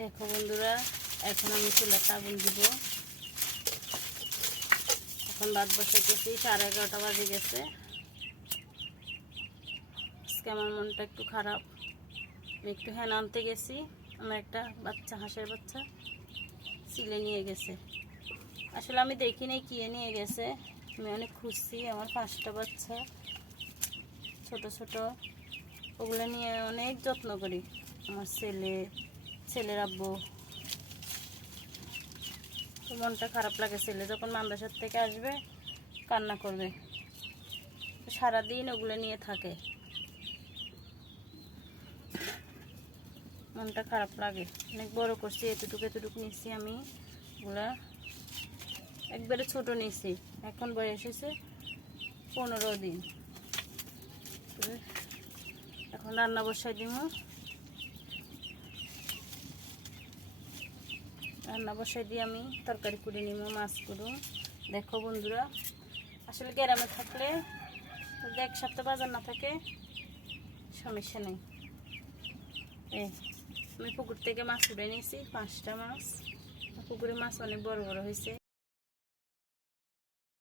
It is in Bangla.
দেখো বন্ধুরা, এখন আমি চুলাটা আগুন দিব। এখন ভাত বসাইতেছি, 11:30 বাজে গেছে। আজকে আমার মনটা একটু খারাপ। আমি একটু হ্যান আনতে গেছি, আমার একটা বাচ্চা, হাঁসের বাচ্চা চিলে নিয়ে গেছে। আসলে আমি দেখি নাই কে নিয়ে গেছে। আমি অনেক খুঁজছি, আমার 5টা বাচ্চা ছোট ছোট, ওগুলো নিয়ে অনেক যত্ন করি। আমার ছেলের আব্বু, তো মনটা খারাপ লাগে। ছেলে যখন মাদ্রাসার থেকে আসবে কান্না করবে, সারাদিন ওগুলো নিয়ে থাকে, মনটা খারাপ লাগে। অনেক বড় করছি, এতটুকু নিচ্ছি আমি। ওগুলা একবারে ছোট নিচ্ছি, এখন বয়স হয়েছে 15 দিন। এখন রান্না বসাই দিব। রান্না বসাই দিয়ে আমি তরকারি করে নিব, মাছ করব। দেখো বন্ধুরা, আসলে গ্রামে থাকলে যদি এক সপ্তাহ বাজার না থাকে সমস্যা নেই। আমি পুকুর থেকে মাছ উঠে নিয়েছি, 5টা মাছ। পুকুরে মাছ অনেক বড় বড় হয়েছে।